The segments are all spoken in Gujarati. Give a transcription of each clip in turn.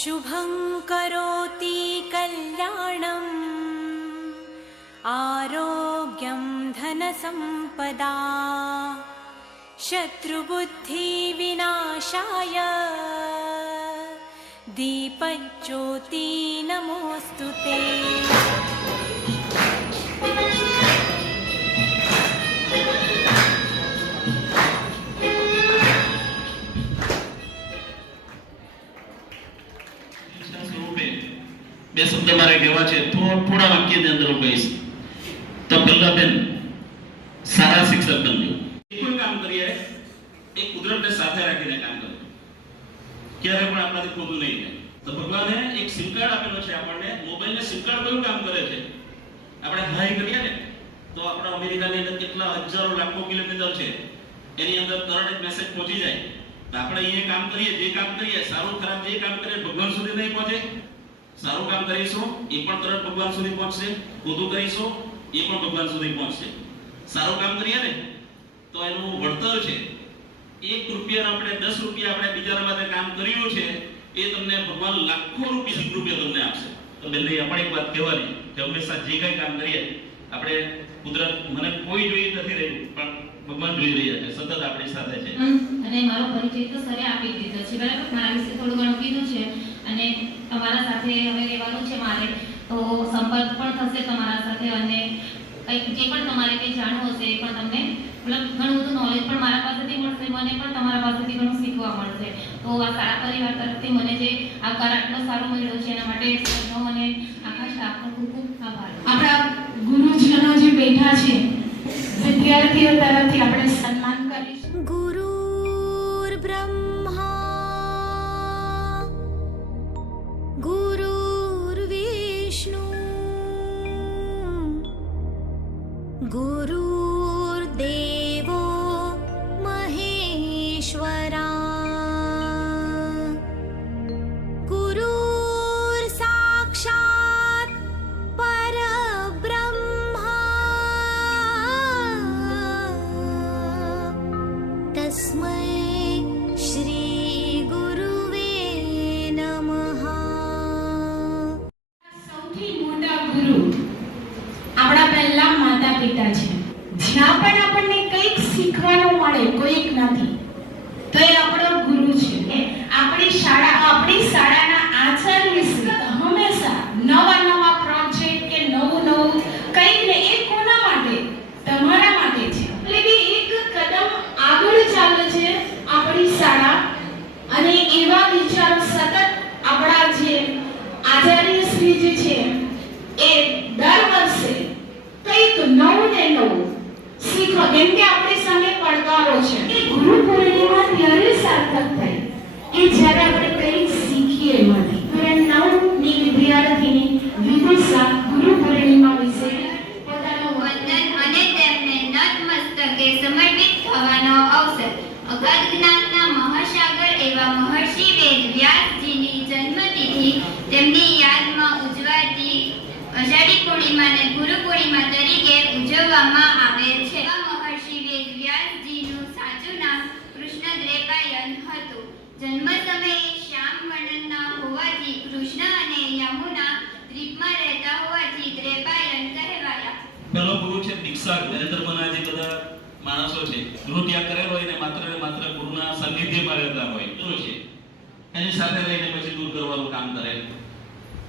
शुभं करोति कल्याणं आरोग्यं धनसम्पदा शत्रुबुद्धिविनाशाय दीपज्योति नमोस्तुते। બે શબ્દ મારે કહેવા છે, થોડા વાક્યની અંદર હું કહીશ. તો પહેલા બેન સારા શિક્ષક બનજો. કોઈ કામ કરીએ એ કુદરતને સાથે રાખીને કામ કરો, ક્યારે પણ આપણાથી ખોટું નહીં થાય. તો ભગવાને એક સિમ કાર્ડ આપેલો છે આપણને. મોબાઈલને સિમ કાર્ડ કયું કામ કરે છે? આપણે હાઈ કરીએ ને તો આપણા અમેરિકાની અંદર કેટલા હજારો લાખો કિલોમીટર છે, એની અંદર તરત જ મેસેજ પહોંચી જાય. આપણે એ કામ કરીએ, જે કામ કરીએ, સારું ખરાબ જે કામ કરીએ, ભગવાન સુધી નહીં પહોંચે. સારું કામ કરીશું એ પણ તરત ભગવાન સુધી પહોંચશે, ખોટું કરીશું એ પણ ભગવાન સુધી પહોંચશે. સારું કામ કરીએ ને તો એનું વળતર છે 1 રૂપિયા આપણે 10 રૂપિયા આપણે બીજાના માટે કામ કર્યું છે એ તમને ભગવાન લાખો રૂપિયા તમને આપશે. તો બેનને આપણે એક વાત કહેવાની કે હંમેશા જે કંઈ કામ કરીએ આપણે કુદરત મને કોઈ જોઈ નથી રહ્યું પણ ભગવાન જોઈ રહ્યા છે, સતત આપણી સાથે છે. અને મારો પરિચય તો સરે આપી દીધો છે, બરાબર. મારા વિશે થોડું ઘણું કીધું છે અને તમારા સાથે હવે રહેવાનું છે મારે, તો સંપર્ક પણ થશે તમારા સાથે અને કંઈક જે પણ તમારે કંઈ જાણવું હશે એ પણ તમને મતલબ ઘણું બધું નોલેજ પણ મારા પાસેથી મળશે, મને પણ તમારા પાસેથી ઘણું શીખવા મળશે. તો આ સારા પરિવાર તરફથી મને જે આવકાર આટલો સારો મળ્યો છે એના માટે સરનો અને આખા સ્ટાફનો ખૂબ ખૂબ આભાર. આપણા ગુરુજનો જે બેઠા છે વિદ્યાર્થીઓ તરફથી આપણે સન્માન કરીશું. गुरुर्ब्रह्मा गुरुर्विष्णु गुरुर्देवो महेश्वरा गुरुर्साक्षात् परब्रह्मा तस्मै श्री गुरुवे नमः. સૌથી મોટા ગુરુ આપણા પહેલા માતા પિતા છે. જ્યાં પણ આપણને કંઈક શીખવાનું મળે કોઈક નથી તો એ આપણો ગુરુ છે. આપણી શાળાના આચાર્ય શ્રી હંમેશા નવા પ્રોજેક્ટ કે નવું કંઈક ને એ કોના માટે? તમારા માટે છે. એટલે કે એક કદમ આગળ ચાલે છે આપણી શાળા અને એવા વિચારો સતત આપણા જે આચાર્ય શ્રી જે છે એ દર વર્ષે કંઈક નવું ને નવું શીખો. કેમ કે આપણી સામે પડકારો છે. એ ગુરુ પૂર્ણિમા ત્યારે સાર્થક થાય કે જ્યારે આપણે કંઈક શીખીએ એમાંથી. ધોરણ 9 ની વિદ્યાર્થીની વિદુષા ગુરુ પૂર્ણિમા વિશે પોતાનું વંદન અને તેમને નતમસ્તકે સમર્પિત થવાનો અવસર. અગાધ જ્ઞાનના મહાસાગર એવા મહર્ષિ વેદ વ્યાસજીની જન્મતિથિ તેમની યાદમાં ઉજવાતી અષાઢી પૂર્ણિમાને ગુરુ પૂર્ણિમા તરીકે ઉજવવામાં આવે છે. મહર્ષિ વેદ વ્યાસજીનું સાચું નામ કૃષ્ણદ્વૈપાયન હતું. જન્મ સમયે શ્યામ વર્ણનના હોવાથી કૃષ્ણ અને યમુના દ્વીપમાં રહેતા હોવાથી દ્વૈપાયન કહેવાયા. પહેલો ગુરુ છે દીક્ષા. નરેન્દ્ર મોહનજી બધા માણસો છે ગુરુ ત્યાગ કરેલો હોય ને માત્ર ગુરુના સાનિધ્યમાં રહેતા હોય ગુરુ છે, એની સાથે રહીને પછી દૂર કરવાનું કામ કરે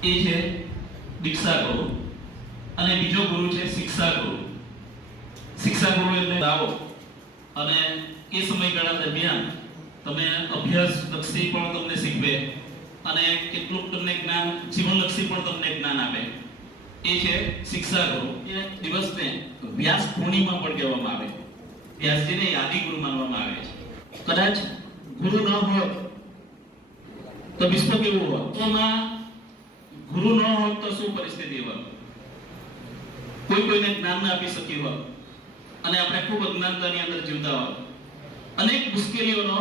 એ છે દીક્ષા ગુરુ. અને બીજો ગુરુ છે શિક્ષા ગુરુ. શિક્ષા ગુરુ એટલે આવો અને એ સમયગાળા દરમિયાન તમે અભ્યાસ લક્ષી પણ તમને શીખવે અને કેટલુંક તમને જ્ઞાન જીવનલક્ષી પણ તમને જ્ઞાન આપે એ છે શિક્ષા ગુરુ. એ દિવસને વ્યાસ પૂર્ણિમા પણ કહેવામાં આવે. વ્યાસજીને આદિ ગુરુ માનવામાં આવે છે. કદાચ ગુરુ ન હોત તો વિશ્વ કેવું હોત? તોમાં ગુરુ ન હોત તો શું પરિસ્થિતિ હોત? કોઈને જ્ઞાન ના આપી શકી હોત અને આપણે ખૂબ અજ્ઞાનતાની અંદર જીવતા હોત. અનેક મુશ્કેલીઓનો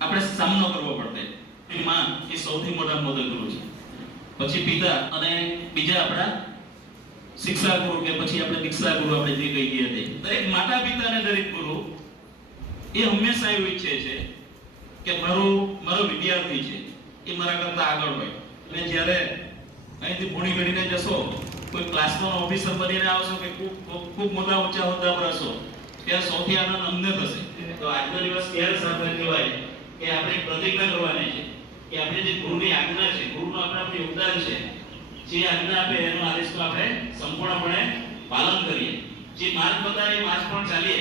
આપણે સામનો કરવો પડતો. માં એ સૌથી મોટા ગુરુ છે. પછી પિતા અને બીજા આપણા શિક્ષા ગુરુ કે પછી આપણે દીક્ષા ગુરુ આપણે જે કહીએ તે દરેક માતા પિતા અને દરેક ગુરુ એ હંમેશા એવું ઈચ્છે છે કે મારો વિદ્યાર્થી છે એ મારા કરતા આગળ હોય. અને જ્યારે અહીંથી ભૂણી ઘડીને જશો, કોઈ ક્લાસનો ઓફિસર બનીને આવશો કે ખૂબ મોટા ઊંચા હોદ્દા પર હશો, ત્યારે સૌથી આનંદ અમને થશે. તો આજનો દિવસ ત્યારે સાર્થક કહેવાય કે આપણે એક પ્રતિજ્ઞા કરવાની છે કે આપણે જે ગુરુની આજ્ઞા છે, ગુરુનું આપણે યોગદાન છે, જે આજ્ઞા આપે એનો આદેશ તો આપણે સંપૂર્ણપણે પાલન કરીએ. જે માર્ગ બતાવે એ માર્ગ પણ ચાલીએ,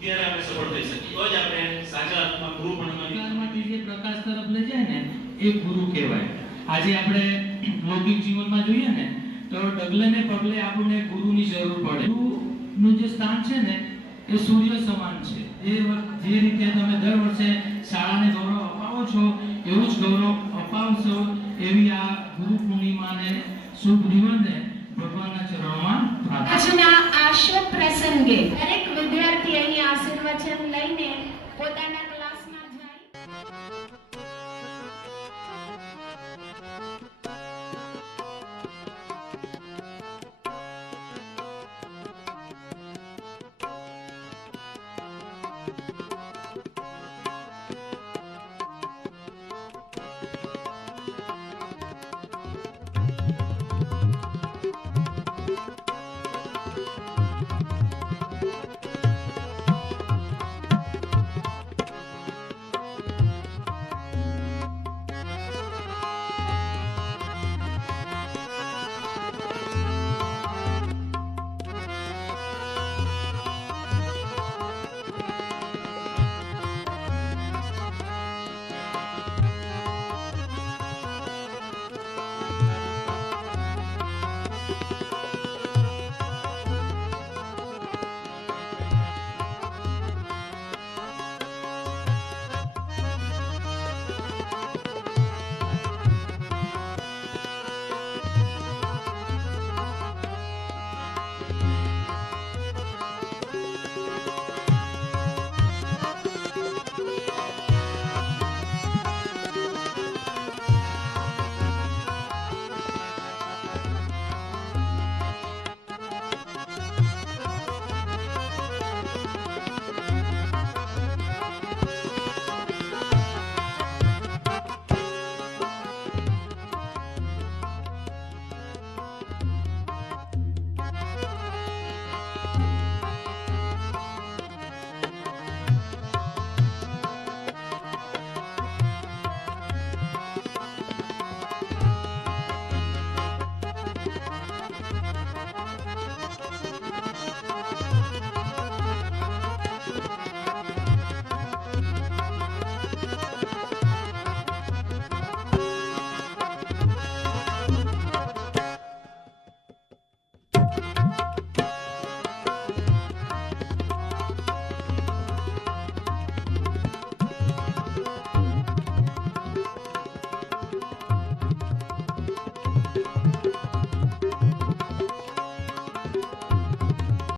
ત્યારે આપણે સફળ થઈ શકીએ. તો જ આપણે સાચા અર્થમાં ગુરુ બનવાની માંથી જે પ્રકાશ તરફ લઈ જાય ને એ ગુરુ કહેવાય. આજે આપણે લૌકિક જીવનમાં જોઈએ ને તો ડગલે ને પગલે આપણને ગુરુની જરૂર પડે. ગુરુનું જે સ્થાન છે ને એ સૂર્ય સમાન છે. જે રીતે તમે દર વર્ષે શાળાને ગૌરવ અપાવો છો એવું જ ગૌરવ અપાવશો એવી આ ગુરુ પૂર્ણિમાને શુભ દિવસને ભગવાનના ચરણોમાં પ્રાર્થના. આજના આ શુભ પ્રસંગે દરેક વિદ્યાર્થી અહીં આશીર્વચન લઈને પોતાના ક્લાસમાં જાય.